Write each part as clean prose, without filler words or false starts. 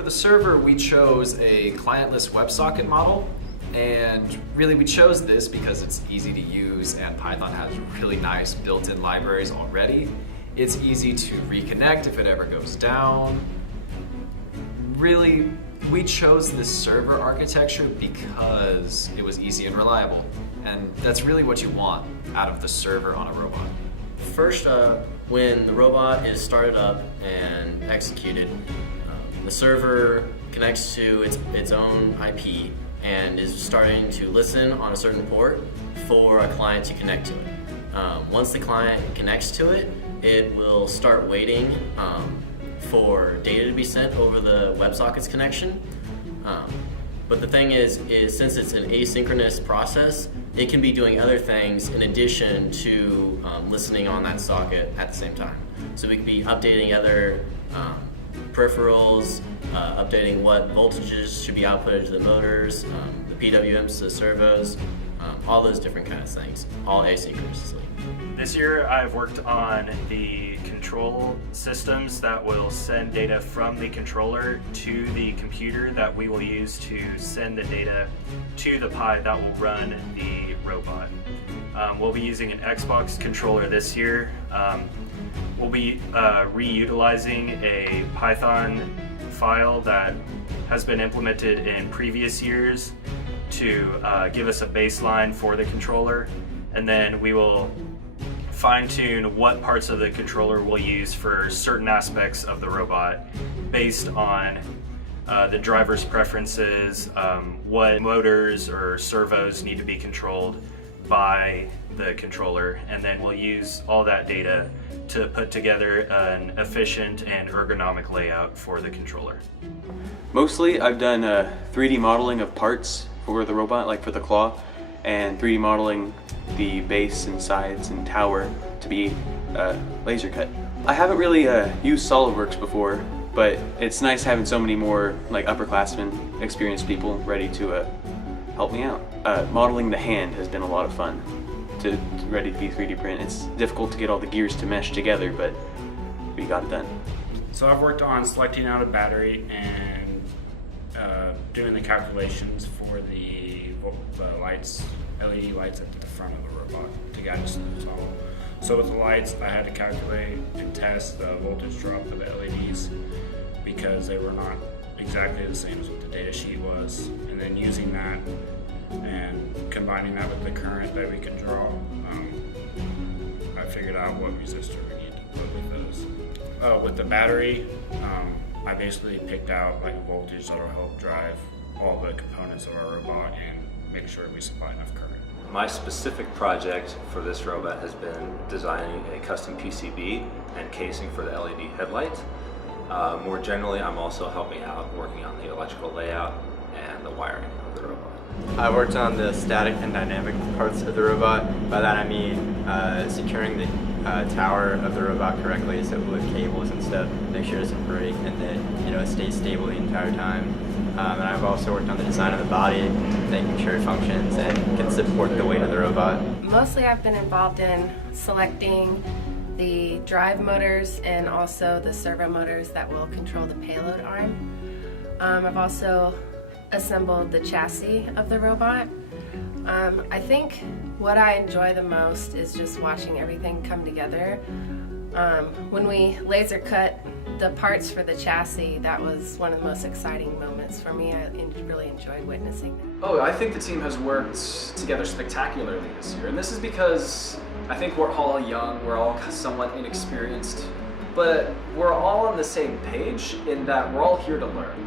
For the server, we chose a clientless WebSocket model, and really we chose this because it's easy to use and Python has really nice built-in libraries already. It's easy to reconnect if it ever goes down. Really, we chose this server architecture because it was easy and reliable, and that's really what you want out of the server on a robot. First up, when the robot is started up and executed, the server connects to its own IP and is starting to listen on a certain port for a client to connect to it. Once the client connects to it, it will start waiting for data to be sent over the WebSockets connection. But the thing is since it's an asynchronous process, it can be doing other things in addition to listening on that socket at the same time. So we could be updating other peripherals, updating what voltages should be outputted to the motors, the PWMs to the servos, all those different kind of things, all asynchronously. This year I've worked on the control systems that will send data from the controller to the computer that we will use to send the data to the Pi that will run the robot. We'll be using an Xbox controller this year. We'll be reutilizing a Python file that has been implemented in previous years to give us a baseline for the controller, and then we will fine-tune what parts of the controller we'll use for certain aspects of the robot based on the driver's preferences, what motors or servos need to be controlled by the controller, and then we'll use all that data to put together an efficient and ergonomic layout for the controller. Mostly I've done 3D modeling of parts for the robot, like for the claw, and 3D modeling the base and sides and tower to be laser cut. I haven't really used SolidWorks before, but it's nice having so many more like upperclassmen, experienced people ready to help me out. Modeling the hand has been a lot of fun to ready to be 3D print. It's difficult to get all the gears to mesh together, but we got it done. So I've worked on selecting out a battery and doing the calculations for the lights, LED lights at the front of the robot to guide us to the tunnel. So with the lights, I had to calculate and test the voltage drop of the LEDs because they were not exactly the same as what the data sheet was. And then using that and combining that with the current that we could draw, I figured out what resistor we need to put with those. With the battery, I basically picked out like a voltage that will help drive all the components of our robot and make sure we supply enough current. My specific project for this robot has been designing a custom PCB and casing for the LED headlight. More generally, I'm also helping out working on the electrical layout and the wiring of the robot. I worked on the static and dynamic parts of the robot. By that I mean securing the tower of the robot correctly, so with cables and stuff, make sure it doesn't break and that it stays stable the entire time. And I've also worked on the design of the body, making sure it functions and can support the weight of the robot. Mostly I've been involved in selecting the drive motors and also the servo motors that will control the payload arm. I've also assembled the chassis of the robot. I think what I enjoy the most is just watching everything come together. When we laser cut the parts for the chassis, that was one of the most exciting moments for me. I really enjoyed witnessing that. Oh, I think the team has worked together spectacularly this year, and this is because I think we're all young, we're all somewhat inexperienced, but we're all on the same page in that we're all here to learn.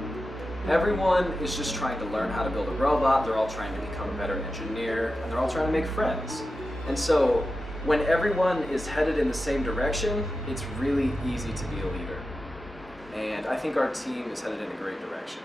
Everyone is just trying to learn how to build a robot, they're all trying to become a better engineer, and they're all trying to make friends. And so when everyone is headed in the same direction, it's really easy to be a leader. And I think our team is headed in a great direction.